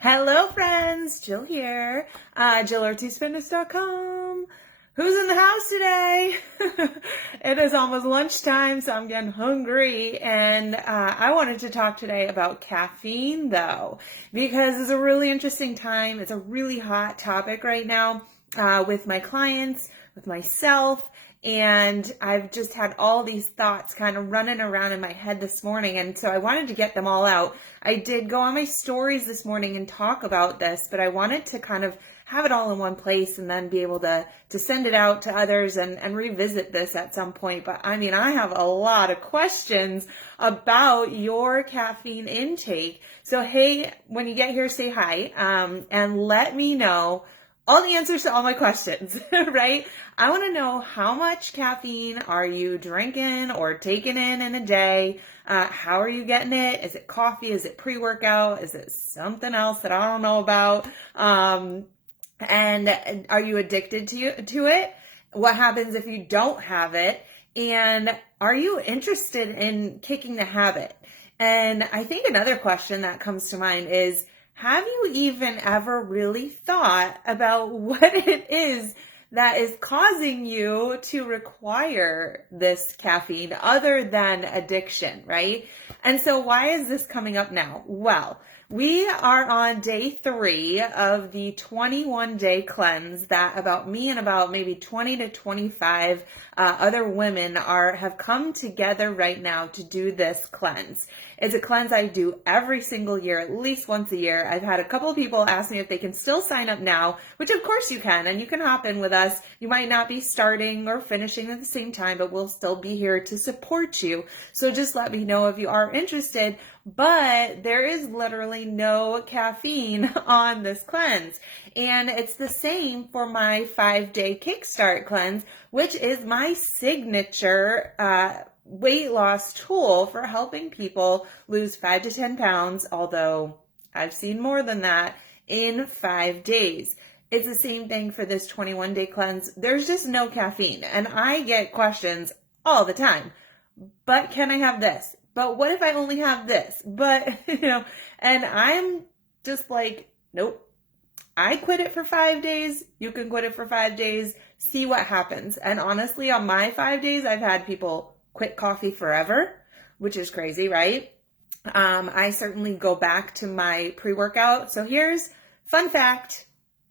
Hello, friends. Jill here. JillOrtizFitness.com. Who's in the house today? It is almost lunchtime, so I'm getting hungry. And I wanted to talk today about caffeine, though, because it's a really interesting time. It's a really hot topic right now with my clients, with myself. And I've just had all these thoughts kind of running around in my head this morning. And so I wanted to get them all out. I did go on my stories this morning and talk about this, but I wanted to kind of have it all in one place and then be able to send it out to others and revisit this at some point. But I mean, I have a lot of questions about your caffeine intake. So hey, when you get here, say hi, and let me know all the answers to all my questions, right? I want to know, how much caffeine are you drinking or taking in a day? How are you getting it? Is it coffee? Is it pre-workout? Is it something else that I don't know about? And are you addicted to it? What happens if you don't have it? And are you interested in kicking the habit? And I think another question that comes to mind is, have you even ever really thought about what it is that is causing you to require this caffeine other than addiction, right? And so why is this coming up now? Well, we are on day 3 of the 21-day cleanse that about me and about maybe 20 to 25 other women have come together right now to do this cleanse. It's a cleanse I do every single year, at least once a year. I've had a couple of people ask me if they can still sign up now, which of course you can, and you can hop in with us. You might not be starting or finishing at the same time, but we'll still be here to support you. So just let me know if you are interested. But there is literally no caffeine on this cleanse. And it's the same for my 5-day kickstart cleanse, which is my signature weight loss tool for helping people lose 5 to 10 pounds, although I've seen more than that, in 5 days. It's the same thing for this 21-day cleanse. There's just no caffeine. And I get questions all the time. But can I have this? But what if I only have this? But, and I'm just like, nope. I quit it for 5 days. You can quit it for 5 days. See what happens. And honestly, on my 5 days, I've had people quit coffee forever, which is crazy, right? I certainly go back to my pre-workout. So here's fun fact.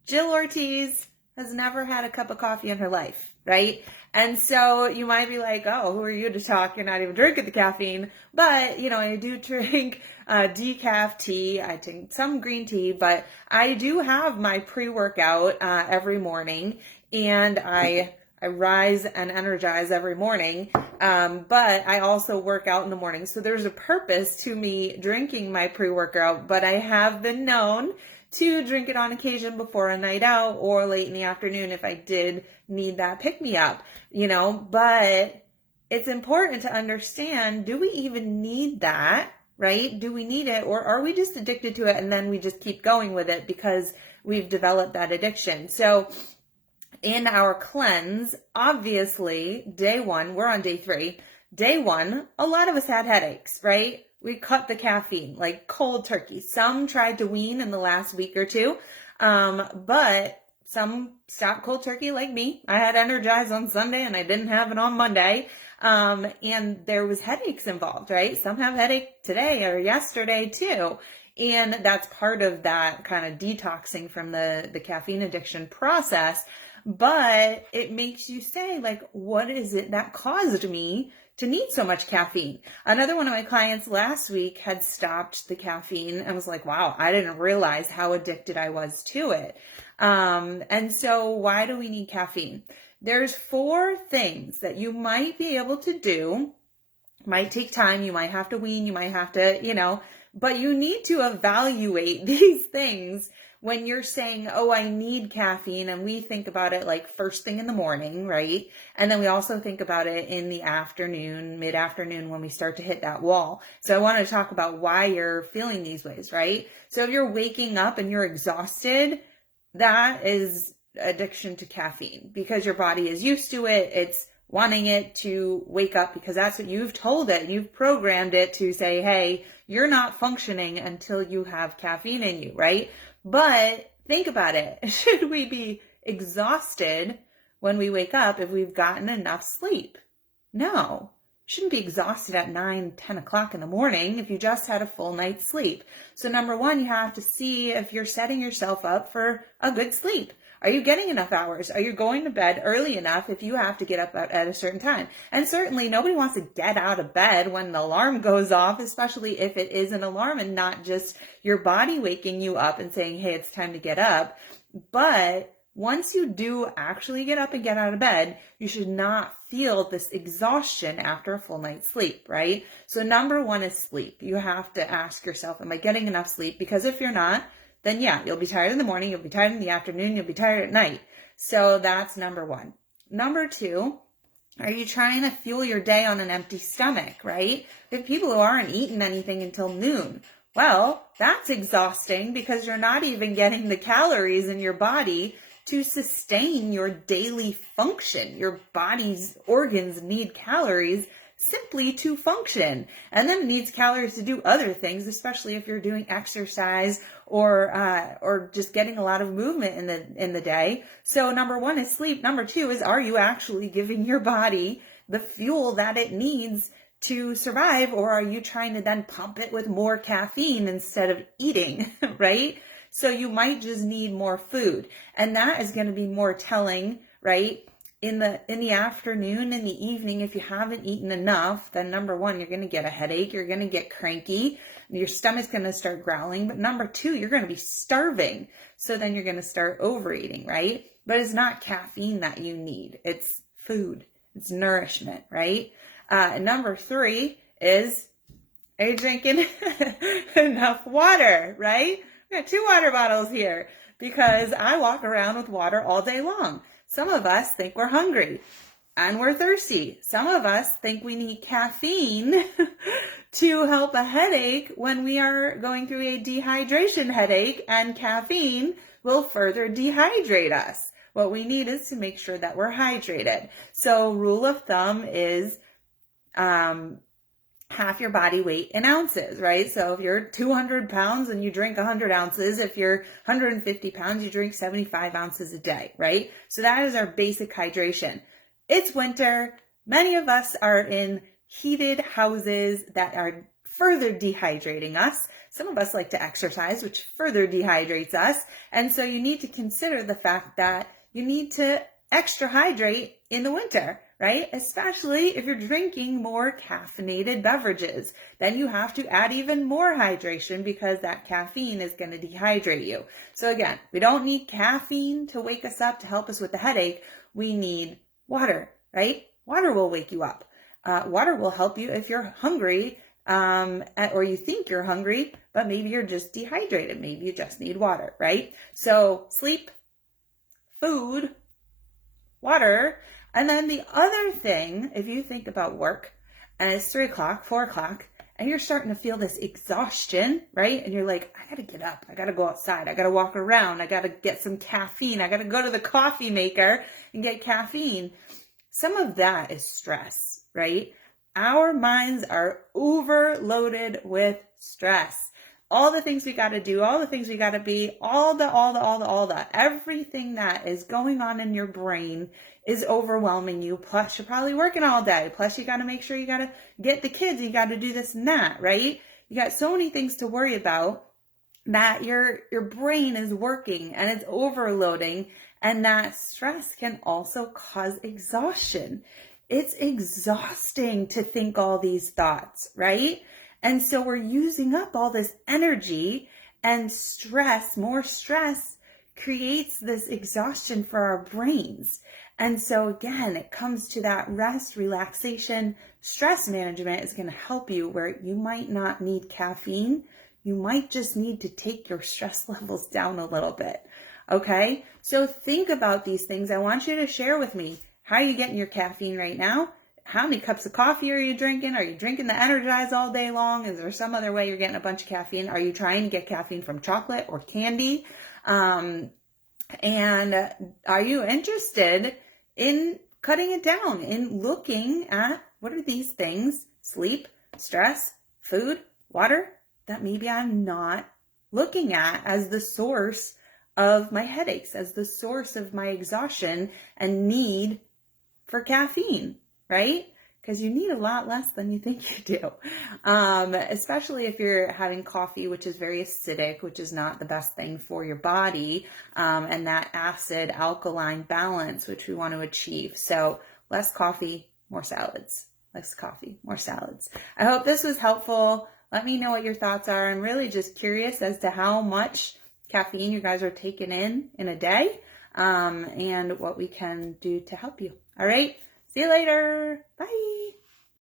Jill Ortiz has never had a cup of coffee in her life, right? And so you might be like, oh, who are you to talk? You're not even drinking the caffeine. But, I do drink decaf tea. I drink some green tea, but I do have my pre-workout every morning, and I rise and energize every morning, but I also work out in the morning. So there's a purpose to me drinking my pre-workout, but I have been known to drink it on occasion before a night out or late in the afternoon if I did need that pick-me-up, but it's important to understand, do we even need that, right? Do we need it, or are we just addicted to it and then we just keep going with it because we've developed that addiction? So in our cleanse, obviously, day 1, we're on day 3. Day 1, a lot of us had headaches, right? We cut the caffeine like cold turkey. Some tried to wean in the last week or two, but some stopped cold turkey like me. I had Energize on Sunday and I didn't have it on Monday, and there was headaches involved, right? Some have headache today or yesterday too. And that's part of that kind of detoxing from the caffeine addiction process. But it makes you say, like, what is it that caused me to need so much caffeine? Another one of my clients last week had stopped the caffeine and was like, wow, I didn't realize how addicted I was to it. And so why do we need caffeine? There's 4 things that you might be able to do. Might take time. You might have to wean. You might have to, but you need to evaluate these things when you're saying, oh, I need caffeine. And we think about it like first thing in the morning, right? And then we also think about it in the afternoon, mid-afternoon, when we start to hit that wall. So I want to talk about why you're feeling these ways, right? So if you're waking up and you're exhausted, that is addiction to caffeine because your body is used to it. It's wanting it to wake up because that's what you've told it. You've programmed it to say, hey, you're not functioning until you have caffeine in you, right? But think about it. Should we be exhausted when we wake up if we've gotten enough sleep? No. You shouldn't be exhausted at 9, 10 o'clock in the morning if you just had a full night's sleep. So number one, you have to see if you're setting yourself up for a good sleep. Are you getting enough hours? Are you going to bed early enough if you have to get up at a certain time? And certainly nobody wants to get out of bed when the alarm goes off, especially if it is an alarm and not just your body waking you up and saying, hey, it's time to get up. But once you do actually get up and get out of bed, you should not feel this exhaustion after a full night's sleep, right? So number one is sleep. You have to ask yourself, am I getting enough sleep? Because if you're not, then yeah, you'll be tired in the morning, you'll be tired in the afternoon, you'll be tired at night. So that's number one. Number two, are you trying to fuel your day on an empty stomach, right? There are people who aren't eating anything until noon. Well, that's exhausting because you're not even getting the calories in your body to sustain your daily function. Your body's organs need calories simply to function. And then it needs calories to do other things, especially if you're doing exercise or just getting a lot of movement in the day. So number one is sleep. Number two is, are you actually giving your body the fuel that it needs to survive, or are you trying to then pump it with more caffeine instead of eating, right? So you might just need more food, and that is going to be more telling, right? In the afternoon, in the evening, if you haven't eaten enough, then number one, you're going to get a headache, you're going to get cranky, your stomach's going to start growling. But number two, you're going to be starving. So then you're going to start overeating, right? But it's not caffeine that you need. It's food. It's nourishment, right? Number three is, are you drinking enough water, right? I got 2 water bottles here because I walk around with water all day long. Some of us think we're hungry and we're thirsty. Some of us think we need caffeine to help a headache when we are going through a dehydration headache, and caffeine will further dehydrate us. What we need is to make sure that we're hydrated. So rule of thumb is half your body weight in ounces, right? So if you're 200 pounds and you drink 100 ounces, if you're 150 pounds, you drink 75 ounces a day, right? So that is our basic hydration. It's winter. Many of us are in heated houses that are further dehydrating us. Some of us like to exercise, which further dehydrates us. And so you need to consider the fact that you need to extra hydrate in the winter, right? Especially if you're drinking more caffeinated beverages. Then you have to add even more hydration because that caffeine is going to dehydrate you. So again, we don't need caffeine to wake us up to help us with the headache. We need water, right? Water will wake you up. Water will help you if you're hungry, or you think you're hungry, but maybe you're just dehydrated. Maybe you just need water, right? So sleep, food, water. And then the other thing, if you think about work and it's 3 o'clock, 4 o'clock, and you're starting to feel this exhaustion, right? And you're like, I got to get up. I got to go outside. I got to walk around. I got to get some caffeine. I got to go to the coffee maker and get caffeine. Some of that is stress, right? Our minds are overloaded with stress. All the things we got to do, all the things we got to be, all the, everything that is going on in your brain is overwhelming you. Plus, you're probably working all day. Plus, you got to make sure you got to get the kids. You got to do this and that, right? You got so many things to worry about that your brain is working and it's overloading. And that stress can also cause exhaustion. It's exhausting to think all these thoughts, right? And so we're using up all this energy, and stress, more stress, creates this exhaustion for our brains. And so again, it comes to that rest, relaxation, stress management is going to help you where you might not need caffeine. You might just need to take your stress levels down a little bit. Okay? So think about these things. I want you to share with me. How are you getting your caffeine right now? How many cups of coffee are you drinking? Are you drinking the Energize all day long? Is there some other way you're getting a bunch of caffeine? Are you trying to get caffeine from chocolate or candy? And are you interested in cutting it down and looking at what are these things, sleep, stress, food, water, that maybe I'm not looking at as the source of my headaches, as the source of my exhaustion and need for caffeine, right? Because you need a lot less than you think you do, especially if you're having coffee, which is very acidic, which is not the best thing for your body, and that acid alkaline balance, which we want to achieve. So less coffee, more salads. Less coffee, more salads. I hope this was helpful. Let me know what your thoughts are. I'm really just curious as to how much caffeine you guys are taking in a day, and what we can do to help you. All right. See you later. Bye.